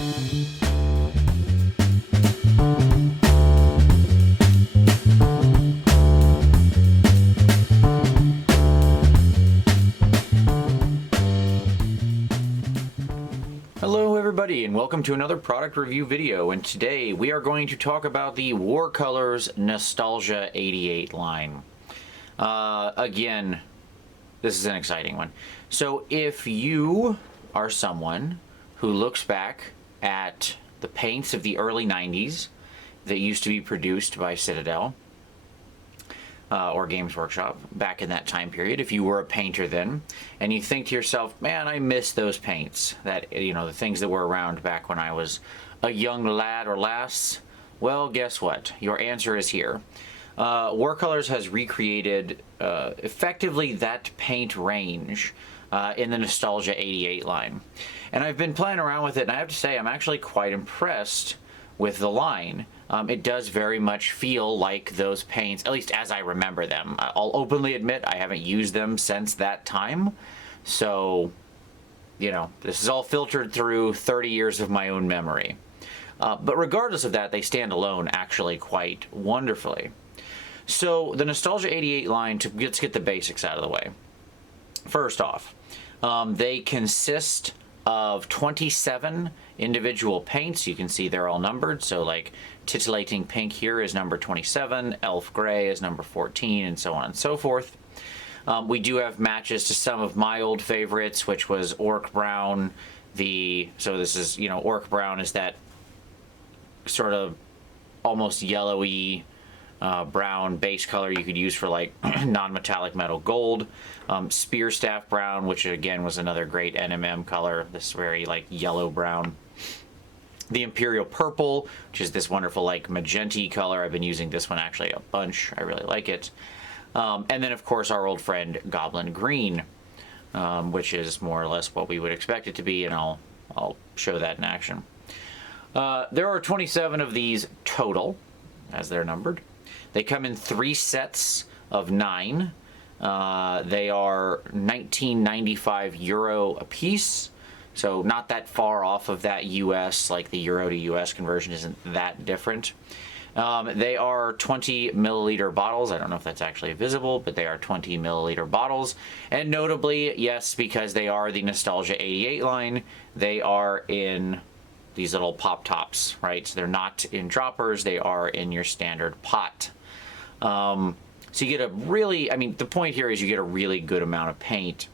Hello everybody and welcome to another product review video, and today we are going to talk about the Warcolours Nostalgia 88 line. Again, this is an exciting one. So if you are someone who looks back at the paints of the early 90s that used to be produced by Citadel, or Games Workshop back in that time period, if you were a painter then, and you think to yourself, man, I miss those paints, that, you know, the things that were around back when I was a young lad or lass, well, guess what? Your answer is here. Warcolours has recreated effectively that paint range in the Nostalgia 88 line. And I've been playing around with it, and I have to say I'm actually quite impressed with the line. It does very much feel like those paints, at least as I remember them. I'll openly admit I haven't used them since that time. So, you know, this is all filtered through 30 years of my own memory. But regardless of that, they stand alone actually quite wonderfully. So the Nostalgia 88 line, let's get the basics out of the way. First off, they consist of 27 individual paints. You can see they're all numbered, so like Titillating Pink here is number 27, Elf Gray is number 14, and so on and so forth. We do have matches to some of my old favorites, which was Orc Brown. So this is, you know, Orc Brown is that sort of almost yellowy brown base color you could use for like non-metallic metal gold. Spear Staff Brown, which again was another great NMM color, this very like yellow brown. The Imperial Purple, which is this wonderful like magenta color. I've been using this one actually a bunch. I really like it. And then of course our old friend Goblin Green, which is more or less what we would expect it to be, and I'll show that in action. There are 27 of these total, as they're numbered. They come in 3 sets of 9. They are €19.95 a piece, so not that far off of that US, like the Euro to US conversion isn't that different. They are 20 milliliter bottles. I don't know if that's actually visible, but they are 20 milliliter bottles. And notably, yes, because they are the Nostalgia 88 line, they are in these little pop tops, right? So they're not in droppers, they are in your standard pot. So you get a really, I mean, the point here is you get a really good amount of paint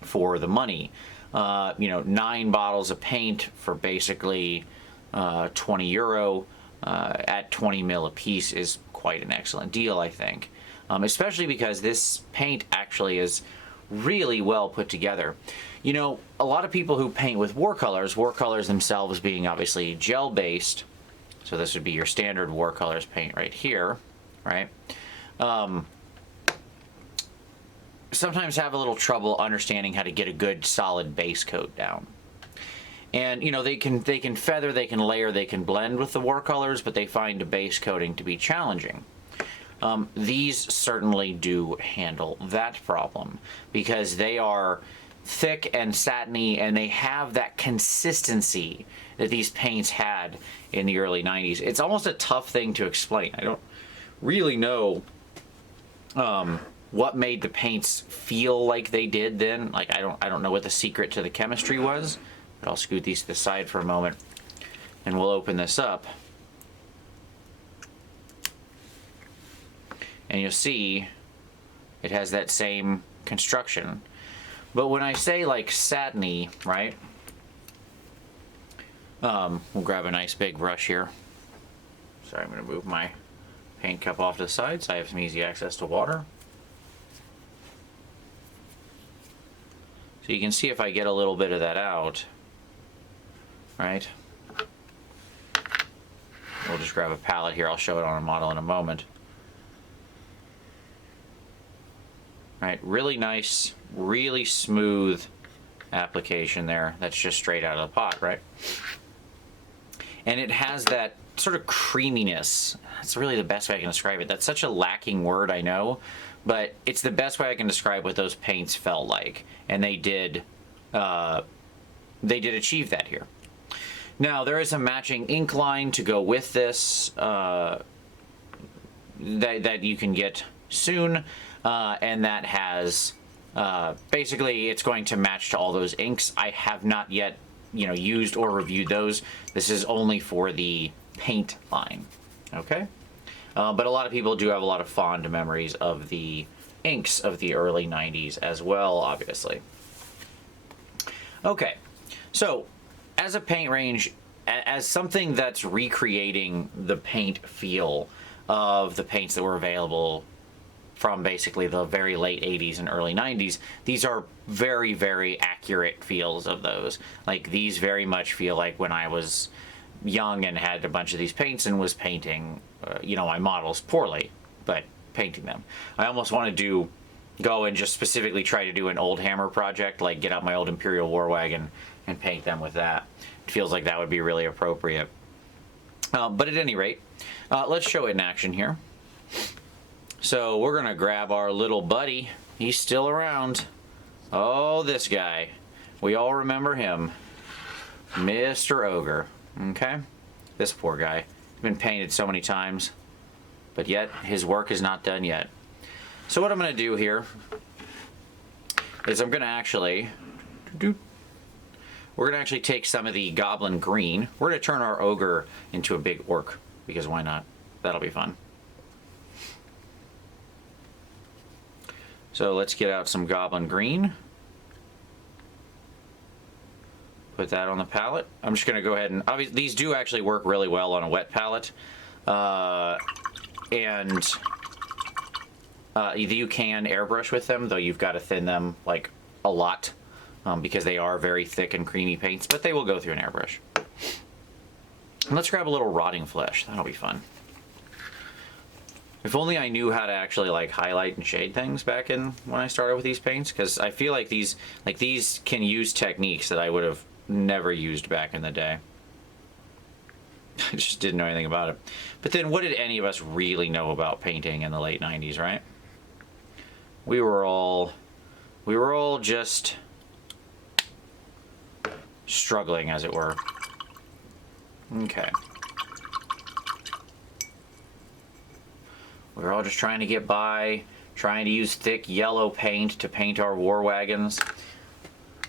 for the money. You know, 9 bottles of paint for basically €20 at 20 mil a piece is quite an excellent deal, I think. Especially because this paint actually is really well put together. You know, a lot of people who paint with Warcolours themselves being obviously gel based, so this would be your standard Warcolours paint right here, right? Sometimes have a little trouble understanding how to get a good solid base coat down. And you know, they can feather, they can layer, they can blend with the Warcolours, but they find a base coating to be challenging. These certainly do handle that problem because they are thick and satiny, and they have that consistency that these paints had in the early 90s. It's almost a tough thing to explain. I don't really know what made the paints feel like they did then. Like I don't know what the secret to the chemistry was, but I'll scoot these to the side for a moment and we'll open this up. And you'll see it has that same construction. But when I say like satiny, right? We'll grab a nice big brush here. Sorry, I'm going to move my paint cup off to the side so I have some easy access to water. So you can see if I get a little bit of that out, right? We'll just grab a palette here. I'll show it on a model in a moment. Right, really nice, really smooth application there. That's just straight out of the pot, right? And it has that sort of creaminess. That's really the best way I can describe it. That's such a lacking word, I know, but it's the best way I can describe what those paints felt like. And they did achieve that here. Now, there is a matching ink line to go with this that you can get soon, and that has basically it's going to match to all those inks. I have not yet, used or reviewed those. This is only for the paint line, okay? But a lot of people do have a lot of fond memories of the inks of the early 90s as well, obviously. Okay, so as a paint range, as something that's recreating the paint feel of the paints that were available from basically the very late 80s and early 90s, these are very, very accurate feels of those. Like, these very much feel like when I was young and had a bunch of these paints and was painting, my models poorly, but painting them. I almost want to go and just specifically try to do an old hammer project, like get out my old Imperial War Wagon and paint them with that. It feels like that would be really appropriate. But at any rate, let's show it in action here. So we're going to grab our little buddy. He's still around. Oh, this guy. We all remember him. Mr. Ogre. Okay? This poor guy. He's been painted so many times, but yet his work is not done yet. So what I'm going to do here is I'm going to actually... We're going to actually take some of the Goblin Green. We're going to turn our Ogre into a big orc, because why not? That'll be fun. So let's get out some Goblin Green. Put that on the palette. I'm just going to go ahead and... Obviously, these do actually work really well on a wet palette. And you can airbrush with them, though you've got to thin them like a lot because they are very thick and creamy paints, but they will go through an airbrush. And let's grab a little Rotting Flesh. That'll be fun. If only I knew how to actually like highlight and shade things back in when I started with these paints, because I feel like these can use techniques that I would have never used back in the day. I just didn't know anything about it. But then what did any of us really know about painting in the late 90s, right? We were all just struggling, as it were. Okay. We were all just trying to get by, trying to use thick yellow paint to paint our war wagons.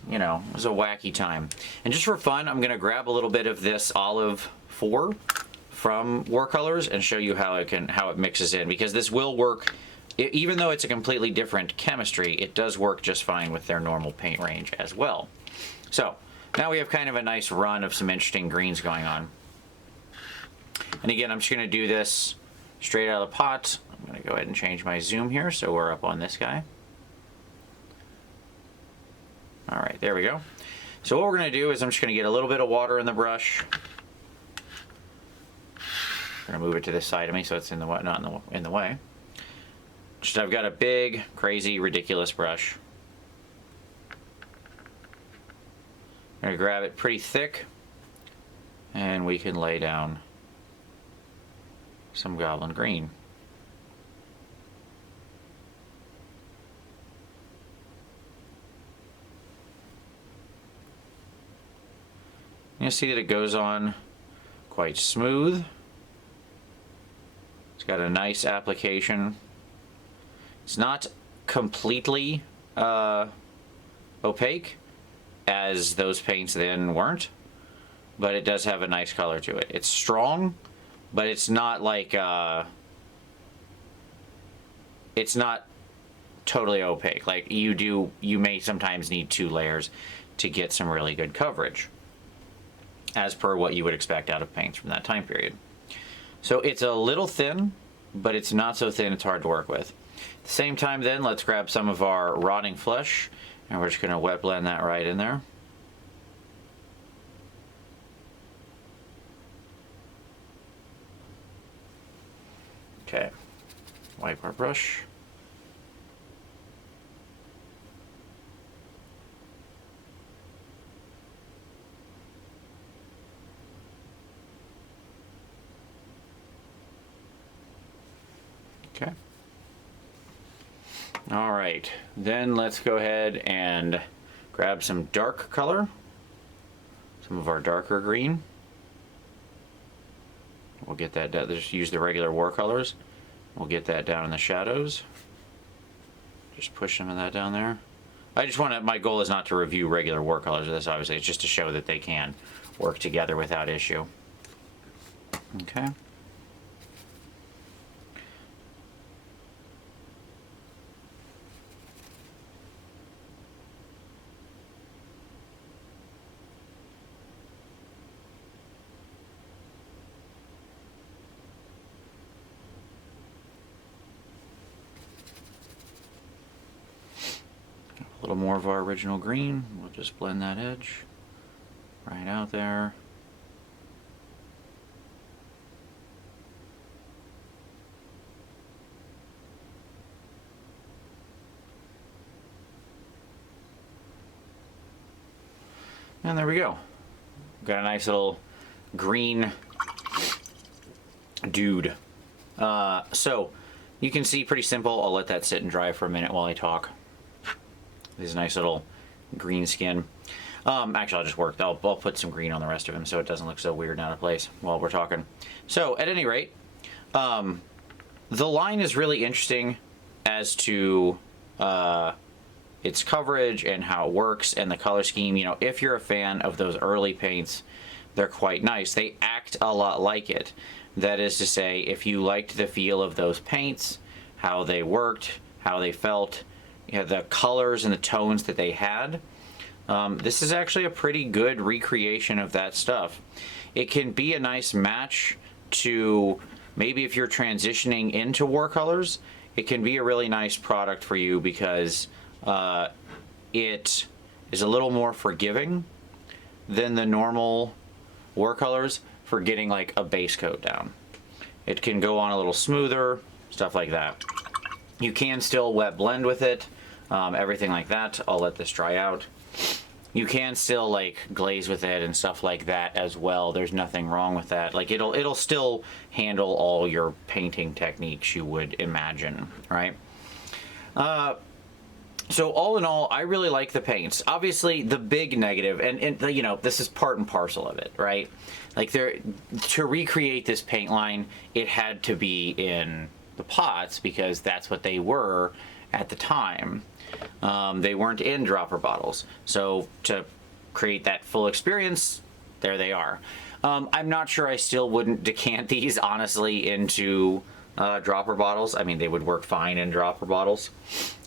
You know, it was a wacky time. And just for fun, I'm going to grab a little bit of this Olive 4 from Warcolours and show you how it mixes in, because this will work. Even though it's a completely different chemistry, it does work just fine with their normal paint range as well. So now we have kind of a nice run of some interesting greens going on. And again, I'm just going to do this straight out of the pot. I'm going to go ahead and change my zoom here so we're up on this guy. All right, there we go. So what we're going to do is I'm just going to get a little bit of water in the brush. I'm going to move it to this side of me so it's in the not in the way. Just I've got a big, crazy, ridiculous brush. I'm going to grab it pretty thick, and we can lay down some Goblin Green. You see that it goes on quite smooth. It's got a nice application. It's not completely opaque, as those paints then weren't, but it does have a nice color to it. It's strong, but it's not like it's not totally opaque. Like you may sometimes need 2 layers to get some really good coverage, as per what you would expect out of paints from that time period. So it's a little thin, but it's not so thin it's hard to work with. At the same time then, let's grab some of our Rotting Flesh, and we're just going to wet blend that right in there. Okay, wipe our brush. Okay. All right, then let's go ahead and grab some dark color, some of our darker green. We'll get that down. Just use the regular Warcolours. We'll get that down in the shadows. Just push some of that down there. I just want to, my goal is not to review regular Warcolours of this, obviously. It's just to show that they can work together without issue. Okay. A little more of our original green. We'll just blend that edge right out there. And there we go. Got a nice little green dude. So you can see, pretty simple. I'll let that sit and dry for a minute while I talk. This nice little green skin. Actually, I'll just work. I'll put some green on the rest of him so it doesn't look so weird and out of place while we're talking. So at any rate, the line is really interesting as to its coverage and how it works and the color scheme. You know, if you're a fan of those early paints, they're quite nice. They act a lot like it. That is to say, if you liked the feel of those paints, how they worked, how they felt, you know, the colors and the tones that they had, this is actually a pretty good recreation of that stuff. It can be a nice match to maybe if you're transitioning into Warcolours, it can be a really nice product for you because it is a little more forgiving than the normal Warcolours for getting like a base coat down. It can go on a little smoother, stuff like that. You can still wet blend with it, everything like that. I'll let this dry out. You can still like glaze with it and stuff like that as well. There's nothing wrong with that. Like it'll still handle all your painting techniques you would imagine, right? So all in all, I really like the paints. Obviously, the big negative, and you know, this is part and parcel of it, right? Like to recreate this paint line, it had to be in the pots because that's what they were at the time. They weren't in dropper bottles. So to create that full experience, there they are. I'm not sure I still wouldn't decant these, honestly, into dropper bottles. I mean, they would work fine in dropper bottles.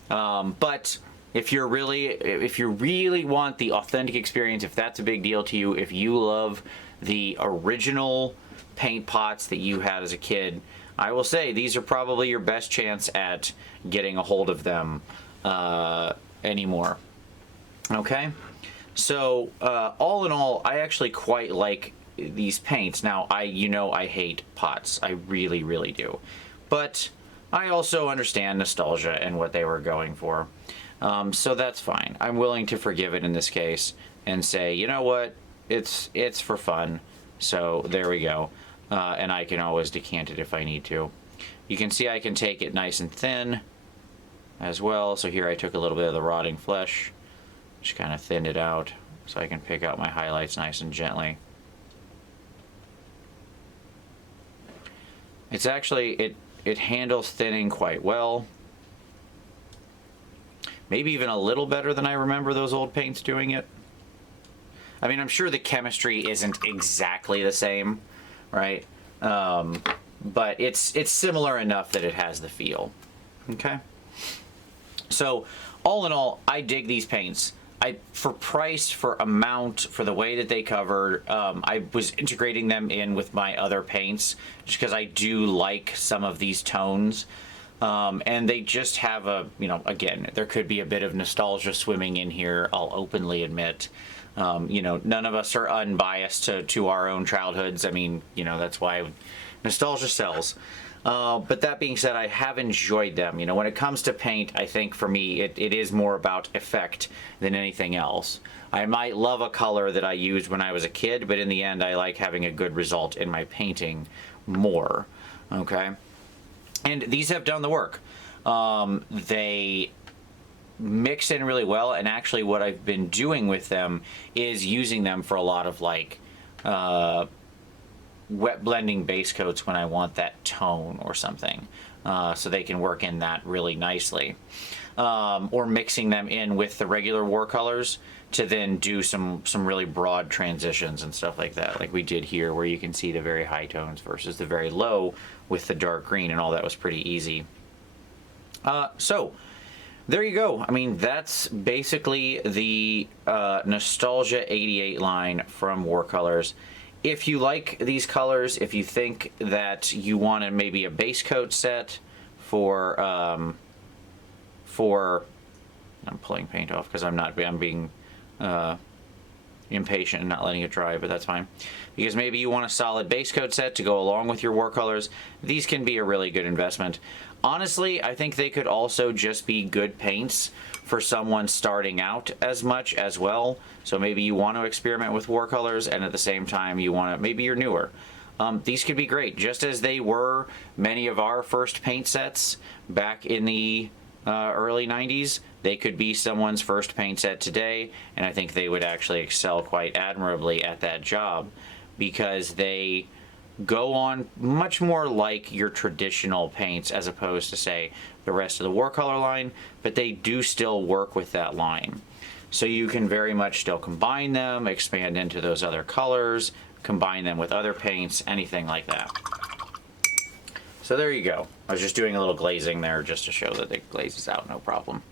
But if you really want the authentic experience, if that's a big deal to you, if you love the original paint pots that you had as a kid, I will say these are probably your best chance at getting a hold of them anymore. Okay, so all in all, I actually quite like these paints. Now, I hate pots. I really, really do. But I also understand nostalgia and what they were going for. So that's fine. I'm willing to forgive it in this case and say, you know what, it's for fun. So there we go. And I can always decant it if I need to. You can see I can take it nice and thin as well. So here I took a little bit of the rotting flesh, just kind of thinned it out so I can pick out my highlights nice and gently. It's actually, it handles thinning quite well. Maybe even a little better than I remember those old paints doing it. I mean, I'm sure the chemistry isn't exactly the same, right? But it's similar enough that it has the feel. Okay? So, all in all, I dig these paints. For price, for amount, for the way that they covered, I was integrating them in with my other paints just because I do like some of these tones. And they just have a, again, there could be a bit of nostalgia swimming in here, I'll openly admit. None of us are unbiased to our own childhoods. I mean, that's why nostalgia sells. But that being said, I have enjoyed them. When it comes to paint, I think for me, it is more about effect than anything else. I might love a color that I used when I was a kid, but in the end, I like having a good result in my painting more. Okay? And these have done the work. They mix in really well, and actually what I've been doing with them is using them for a lot of wet blending base coats when I want that tone or something. So they can work in that really nicely. Or mixing them in with the regular Warcolours to then do some really broad transitions and stuff like that, like we did here, where you can see the very high tones versus the very low with the dark green, and all that was pretty easy. So there you go. I mean, that's basically the Nostalgia 88 line from Warcolours. If you like these colors, if you think that you wanted maybe a base coat set for I'm pulling paint off because I'm being impatient and not letting it dry, but that's fine. Because maybe you want a solid base coat set to go along with your Warcolours, these can be a really good investment. Honestly, I think they could also just be good paints for someone starting out as much as well. So maybe you want to experiment with Warcolours, and at the same time you want to, maybe you're newer. These could be great, just as they were many of our first paint sets back in the early 90s. They could be someone's first paint set today, and I think they would actually excel quite admirably at that job, because they go on much more like your traditional paints as opposed to, say, the rest of the Warcolor line, but they do still work with that line. So you can very much still combine them, expand into those other colors, combine them with other paints, anything like that. So there you go. I was just doing a little glazing there just to show that it glazes out no problem.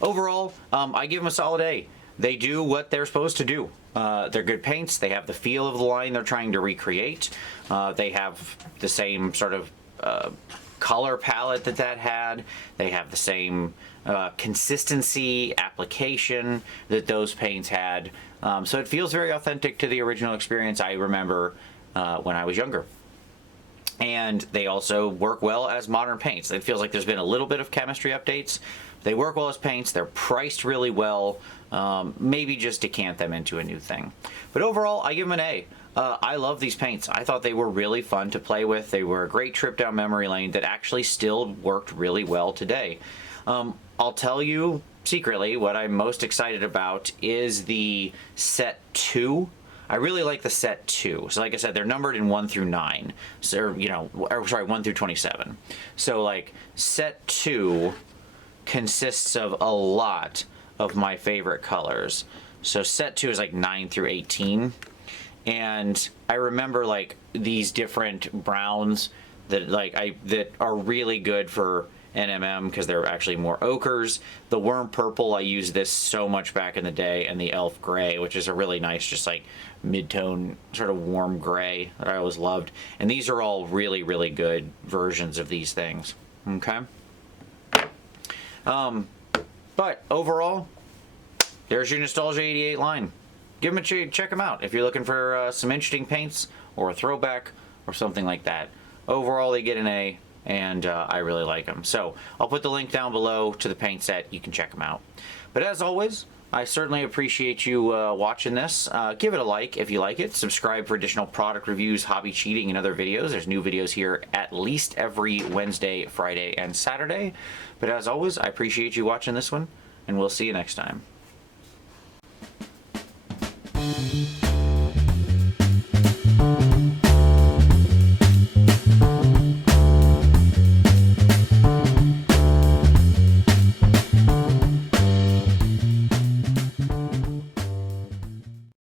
Overall, I give them a solid A. They do what they're supposed to do. They're good paints. They have the feel of the line they're trying to recreate. They have the same sort of color palette that had. They have the same consistency, application that those paints had. So it feels very authentic to the original experience I remember when I was younger. And they also work well as modern paints. It feels like there's been a little bit of chemistry updates. They work well as paints. They're priced really well. Maybe just decant them into a new thing. But overall, I give them an A. I love these paints. I thought they were really fun to play with. They were a great trip down memory lane that actually still worked really well today. I'll tell you secretly what I'm most excited about is the set 2. I really like the set 2. So like I said, they're numbered in 1 through 9. So, you know, or sorry, 1 through 27. So like set 2 consists of a lot of my favorite colors. So set 2 is like 9 through 18. And I remember like these different browns that that are really good for NMM because they're actually more ochres. The worm purple, I used this so much back in the day, and the elf gray, which is a really nice, just like mid-tone sort of warm gray that I always loved. And these are all really, really good versions of these things. Okay. But overall, there's your Nostalgia 88 line. Give them a check them out if you're looking for some interesting paints or a throwback or something like that. Overall, they get an A, and I really like them. So I'll put the link down below to the paint set. You can check them out. But as always, I certainly appreciate you watching this. Give it a like if you like it. Subscribe for additional product reviews, hobby cheating, and other videos. There's new videos here at least every Wednesday, Friday, and Saturday. But as always, I appreciate you watching this one, and we'll see you next time.